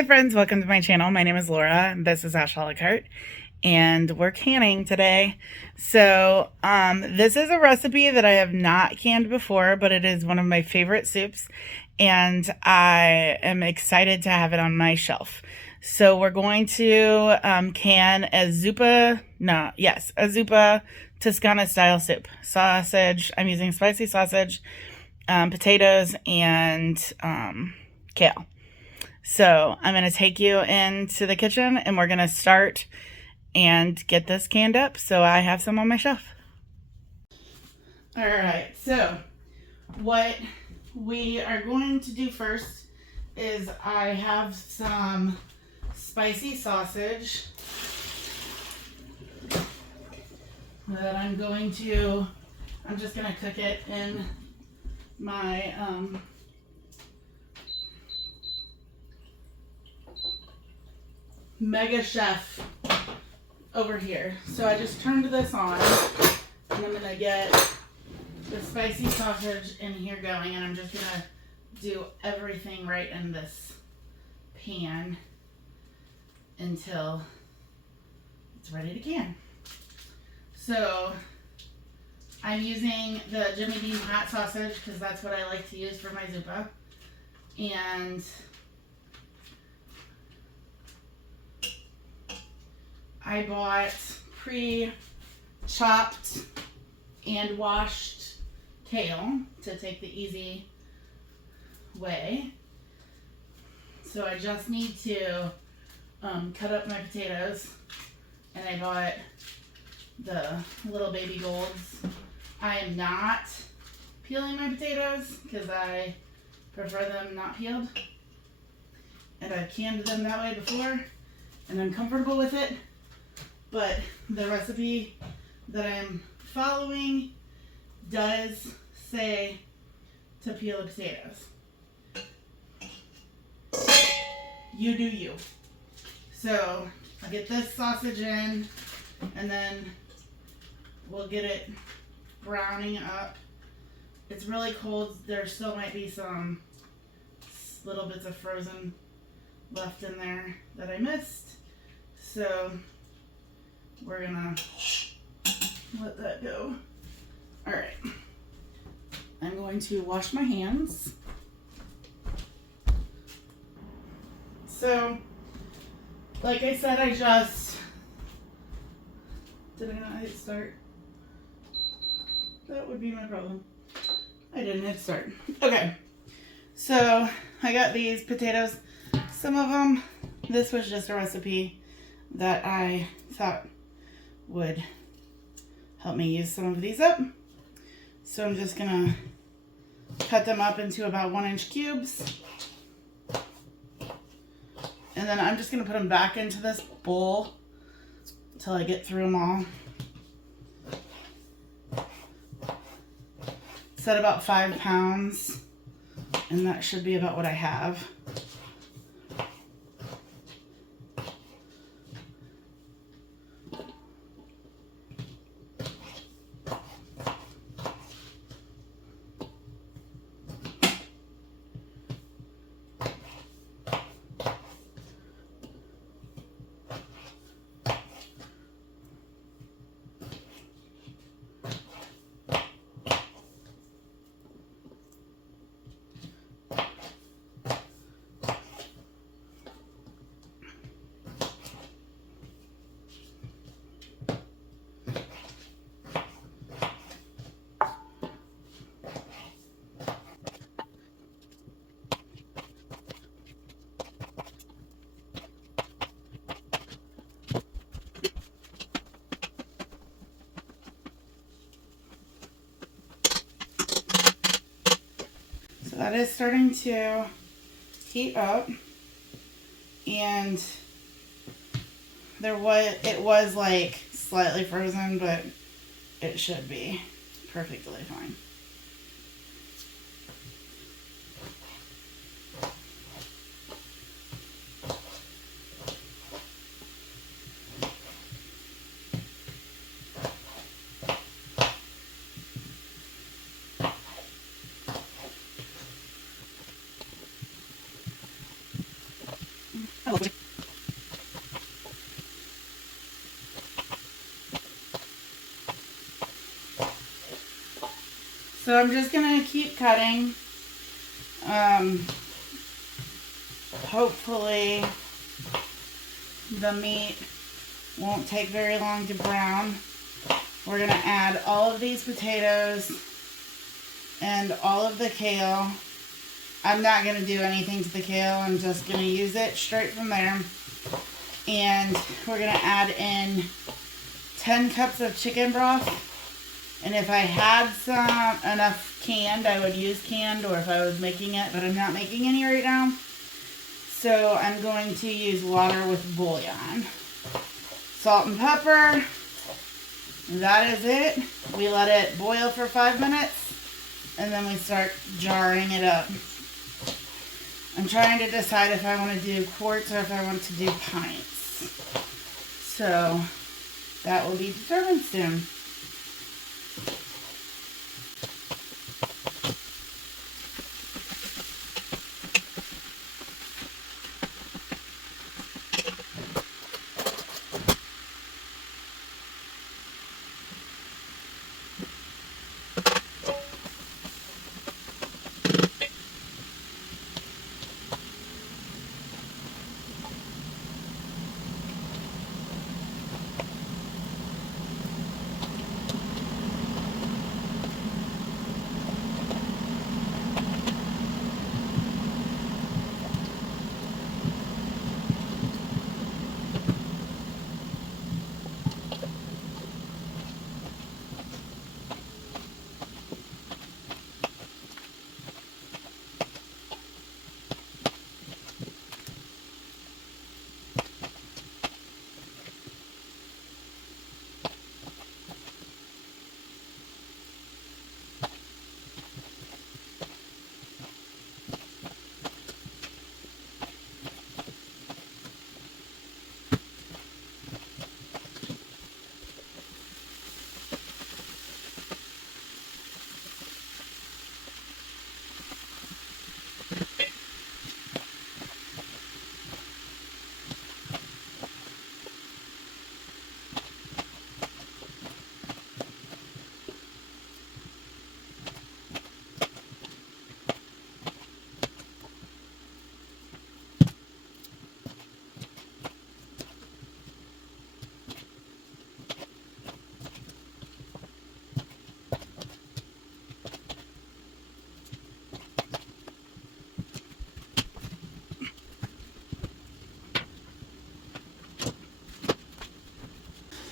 Hi friends, welcome to my channel. My name is Laura. This is Ash a la carte, and we're canning today. So this is a recipe that I have not canned before, but it is one of my favorite soups, and I am excited to have it on my shelf. So we're going to can a Zuppa Tuscana style soup. Sausage, I'm using spicy sausage, potatoes, and kale. So I'm going to take you into the kitchen and we're going to start and get this canned up so I have some on my shelf. All right, so what we are going to do first is I have some spicy sausage that I'm just going to cook it in my Mega Chef over here. So I just turned this on and I'm gonna get the spicy sausage in here going, and I'm just gonna do everything right in this pan until it's ready to can. So I'm using the Jimmy Dean hot sausage because that's what I like to use for my zuppa, and I bought pre-chopped and washed kale to take the easy way. So I just need to cut up my potatoes, and I bought the little baby golds. I am not peeling my potatoes because I prefer them not peeled, and I've canned them that way before and I'm comfortable with it. But the recipe that I'm following does say to peel the potatoes. You do you. So I'll get this sausage in, and then we'll get it browning up. It's really cold. There still might be some little bits of frozen left in there that I missed. So we're gonna let that go. All right, I'm going to wash my hands. So, like I said, did I not hit start? That would be my problem. I didn't hit start. Okay, so I got these potatoes. Some of them, this was just a recipe that I thought would help me use some of these up. So I'm just gonna cut them up into about 1-inch cubes. And then I'm just gonna put them back into this bowl until I get through them all. It's at about 5 pounds, and that should be about what I have. That is starting to heat up, and it was like slightly frozen, but it should be perfectly fine. So I'm just gonna keep cutting. Hopefully the meat won't take very long to brown. We're gonna add all of these potatoes and all of the kale. I'm not gonna do anything to the kale. I'm just gonna use it straight from there. And we're gonna add in 10 cups of chicken broth. And if I had enough canned, I would use canned, or if I was making it, but I'm not making any right now. So I'm going to use water with bouillon. Salt and pepper. That is it. We let it boil for 5 minutes, and then we start jarring it up. I'm trying to decide if I want to do quarts or if I want to do pints. So that will be determined soon.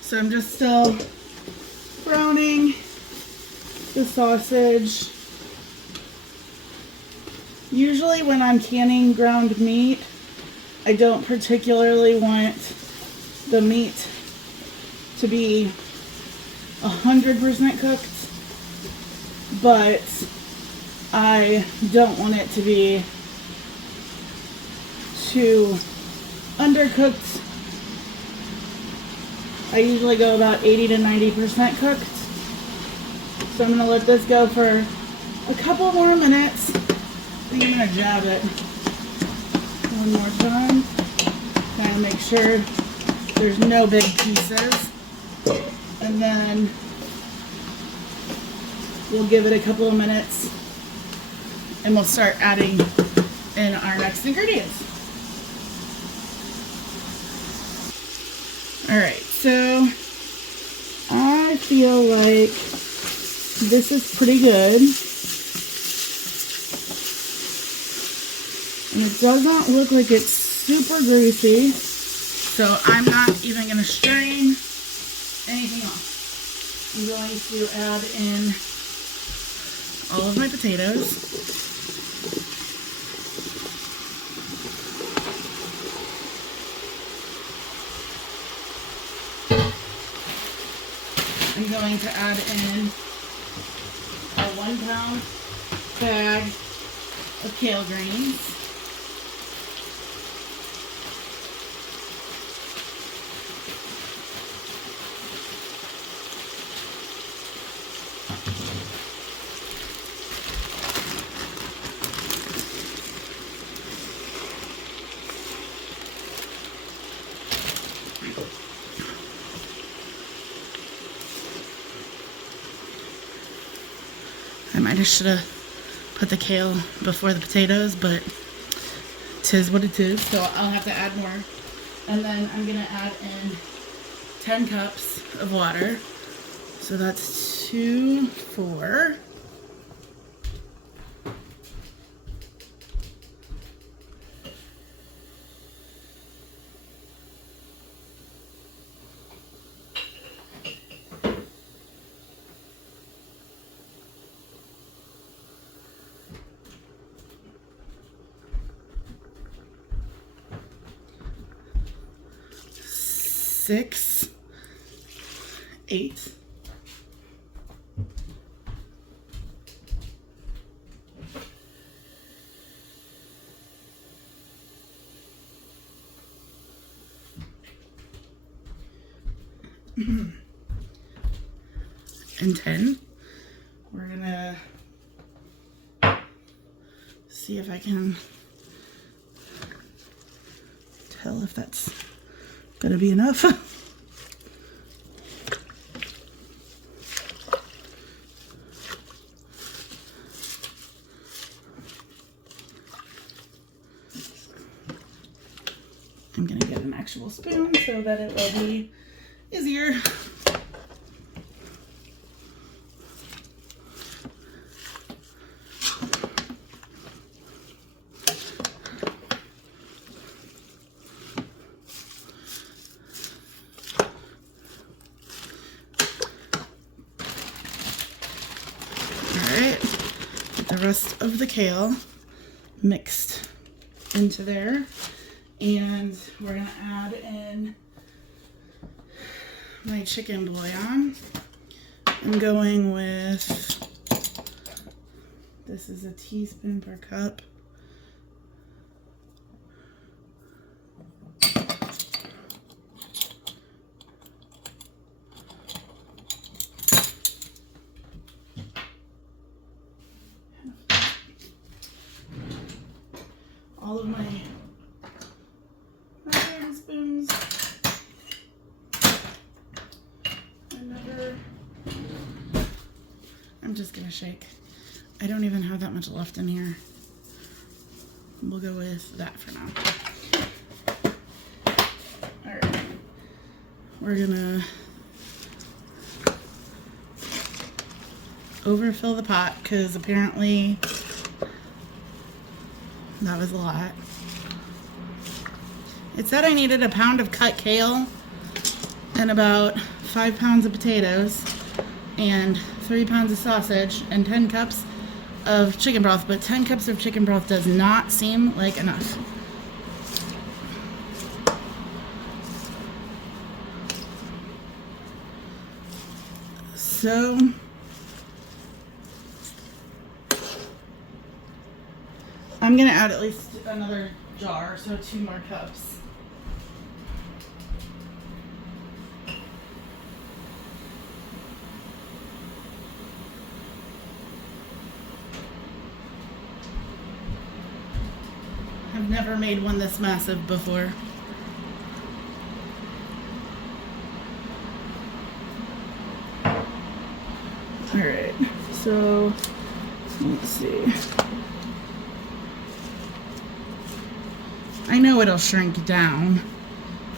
So I'm just still browning the sausage. Usually when I'm canning ground meat, I don't particularly want the meat to be 100% cooked, but I don't want it to be too undercooked. I usually go about 80 to 90% cooked. So I'm going to let this go for a couple more minutes. I think I'm going to jab it one more time. Kind of make sure there's no big pieces. And then we'll give it a couple of minutes and we'll start adding in our next ingredients. Alright, so I feel like this is pretty good. And it doesn't look like it's super greasy. So I'm not even going to strain anything off. I'm going to add in all of my potatoes. I'm going to add in a 1 pound bag of kale greens. I might have should have put the kale before the potatoes, but 'tis what it is, so I'll have to add more. And then I'm gonna add in 10 cups of water. So that's 2, 4. Six, 8. And 10. We're gonna see if I can tell if that's gonna be enough. I'm gonna get an actual spoon so that it will be easier. The rest of the kale mixed into there, and we're gonna add in my chicken bouillon. I'm going with, this is a teaspoon per cup. All of my measuring spoons. I'm just gonna shake. I don't even have that much left in here. We'll go with that for now. Alright. We're gonna overfill the pot because apparently that was a lot. It said I needed a pound of cut kale and about 5 pounds of potatoes and 3 pounds of sausage and 10 cups of chicken broth, but 10 cups of chicken broth does not seem like enough. So I'm gonna add at least another jar, so 2 more cups. I've never made one this massive before. Alright, so let's see. I know it'll shrink down,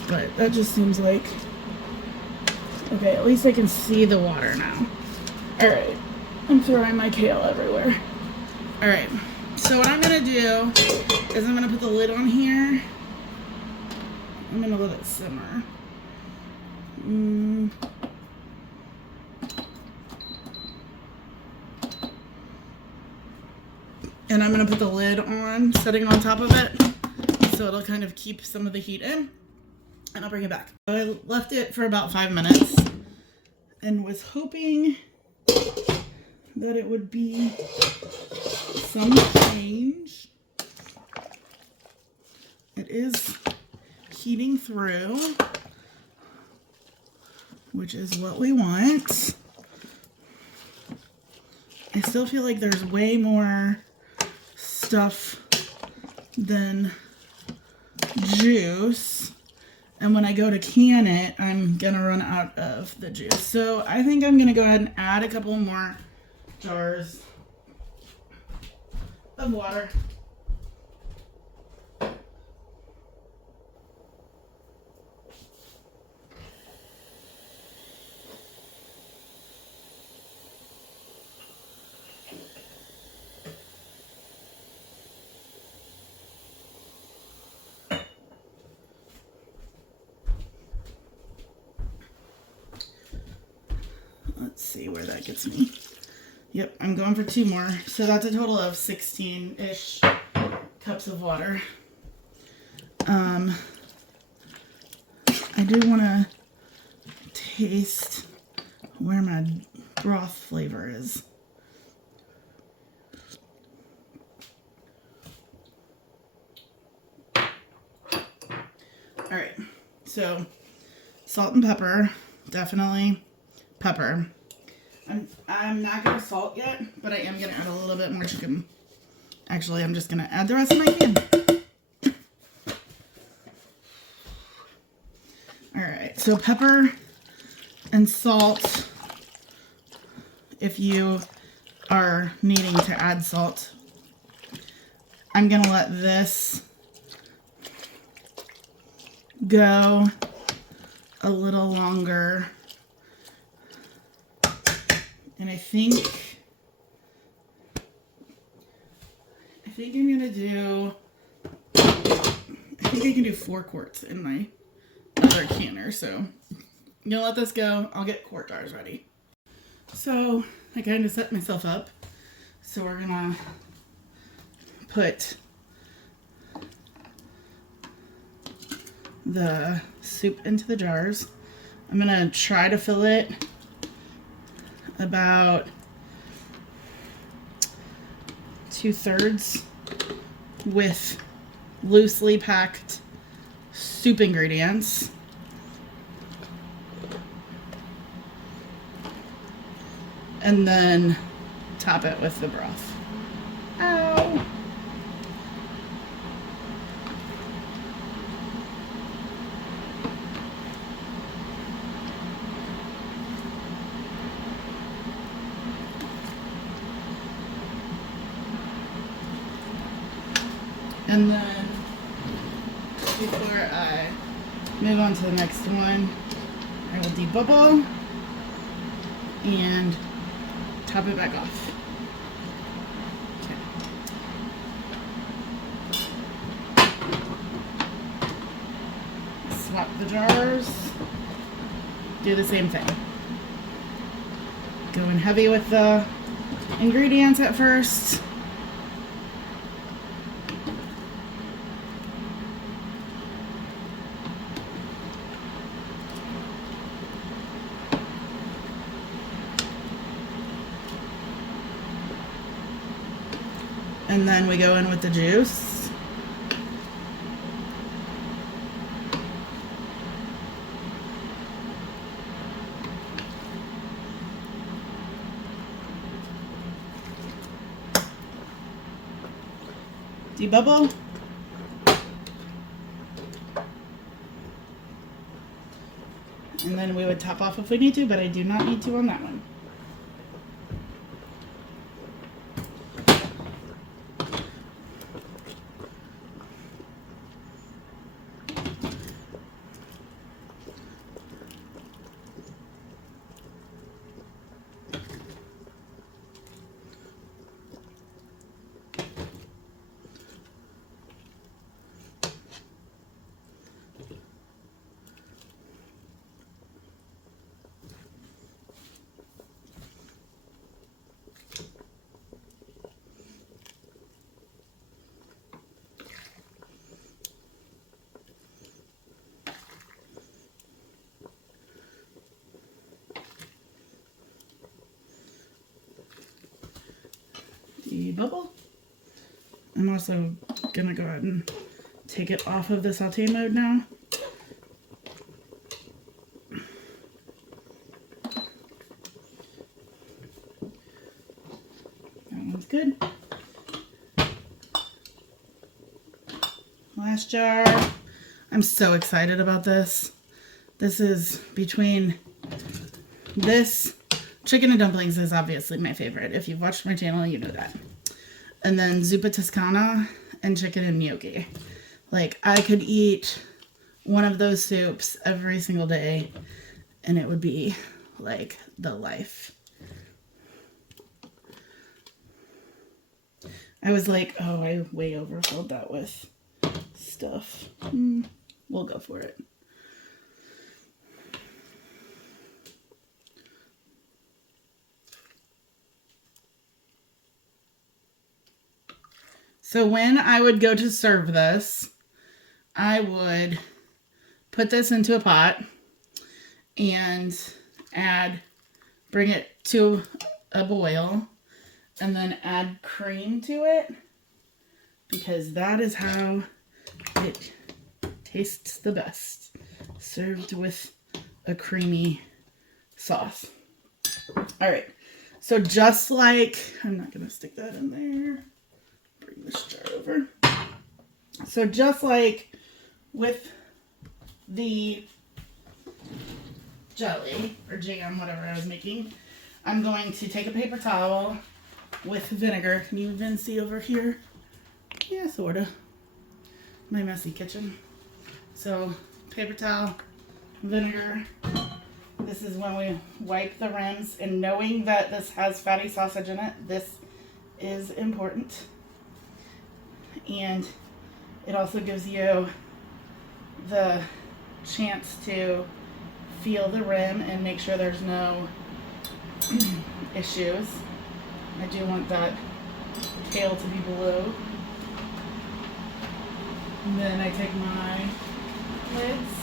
but that just seems like, okay, at least I can see the water now. Alright, I'm throwing my kale everywhere. Alright, so what I'm going to do is I'm going to put the lid on here. I'm going to let it simmer. And I'm going to put the lid on, setting on top of it, so it'll kind of keep some of the heat in. And I'll bring it back. So I left it for about 5 minutes and was hoping that it would be some change. It is heating through, which is what we want. I still feel like there's way more stuff than juice, And when I go to can it, I'm gonna run out of the juice. So I think I'm gonna go ahead and add a couple more jars of water. Let's see where that gets me. Yep, I'm going for 2 more. So that's a total of 16-ish cups of water. I do want to taste where my broth flavor is. All right, so salt and pepper, definitely pepper. I'm not gonna salt yet, but I am gonna add a little bit more chicken. Actually, I'm just gonna add the rest of my can. All right, so pepper and salt, if you are needing to add salt. I'm gonna let this go a little longer. And I think I'm gonna do, I think I can do 4 quarts in my other canner. So I'm gonna let this go. I'll get quart jars ready. So I kind of set myself up. So we're gonna put the soup into the jars. I'm gonna try to fill it about 2/3 with loosely packed soup ingredients. And then top it with the broth. Ow! And then before I move on to the next one, I will debubble and top it back off. Okay. Swap the jars. Do the same thing. Going heavy with the ingredients at first. And then we go in with the juice. Debubble. And then we would top off if we need to, but I do not need to on that one. Debubble. I'm also gonna go ahead and take it off of the saute mode now. That one's good. Last jar. I'm so excited about this. This is between this, chicken and dumplings is obviously my favorite. If you've watched my channel, you know that. And then Zuppa Tuscana and chicken and gnocchi. Like, I could eat one of those soups every single day and it would be like the life. I was like, oh, I way overfilled that with stuff. We'll go for it. So when I would go to serve this, I would put this into a pot and bring it to a boil and then add cream to it, because that is how it tastes the best, served with a creamy sauce. All right, so just like, I'm not gonna stick that in there. Bring this jar over. So just like with the jelly or jam, whatever I was making, I'm going to take a paper towel with vinegar. Can you even see over here? Yeah, sorta. My messy kitchen. So paper towel, vinegar. This is when we wipe the rims, and knowing that this has fatty sausage in it, this is important. And it also gives you the chance to feel the rim and make sure there's no issues. I do want that tail to be blue. And then I take my lids.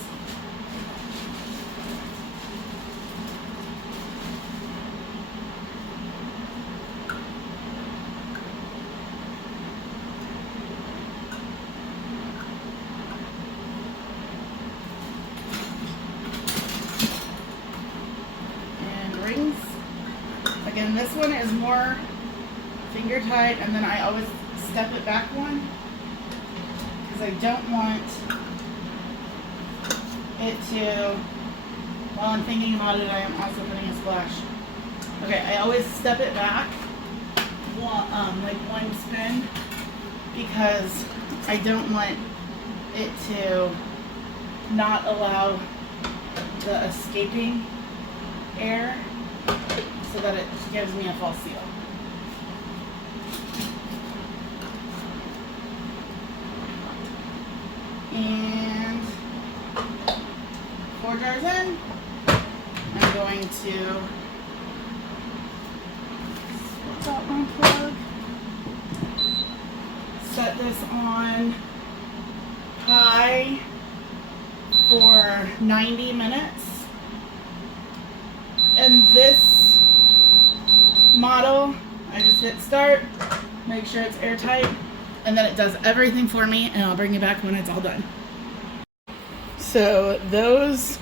Again, this one is more finger tight, and then I always step it back one because I don't want it to, while I'm thinking about it, I am also putting a splash. Okay, I always step it back like one spin because I don't want it to not allow the escaping air, so that it gives me a false seal. And 4 jars in, I'm going to switch out my plug, set this on high for 90 minutes. And this model, I just hit start, make sure it's airtight, and then it does everything for me, and I'll bring you back when it's all done. So those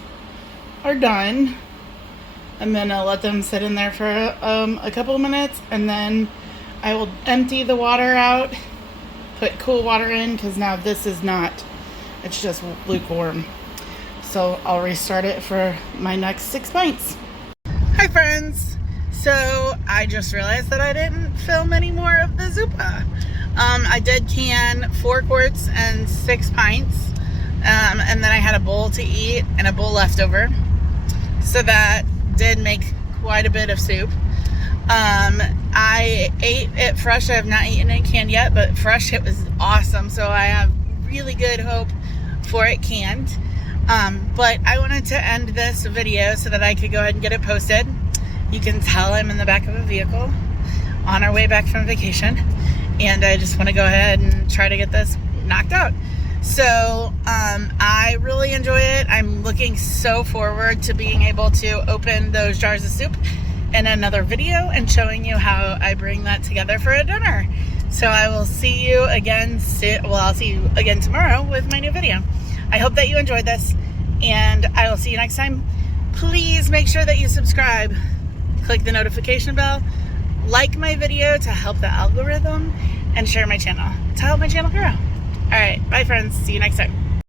are done, and then I'll let them sit in there for a couple of minutes, and then I will empty the water out, put cool water in, because now this is not, it's just lukewarm. So I'll restart it for my next 6 pints. Hi friends! So I just realized that I didn't film any more of the Zuppa. I did can 4 quarts and 6 pints, and then I had a bowl to eat and a bowl left over. So that did make quite a bit of soup. I ate it fresh. I have not eaten it canned yet, but fresh it was awesome. So I have really good hope for it canned. But I wanted to end this video so that I could go ahead and get it posted. You can tell I'm in the back of a vehicle on our way back from vacation, and I just want to go ahead and try to get this knocked out. So I really enjoy it. I'm looking so forward to being able to open those jars of soup in another video and showing you how I bring that together for a dinner. So I will see you again I'll see you again tomorrow with my new video. I hope that you enjoyed this, and I will see you next time. Please make sure that you subscribe, click the notification bell, like my video to help the algorithm, and share my channel to help my channel grow. All right, bye friends. See you next time.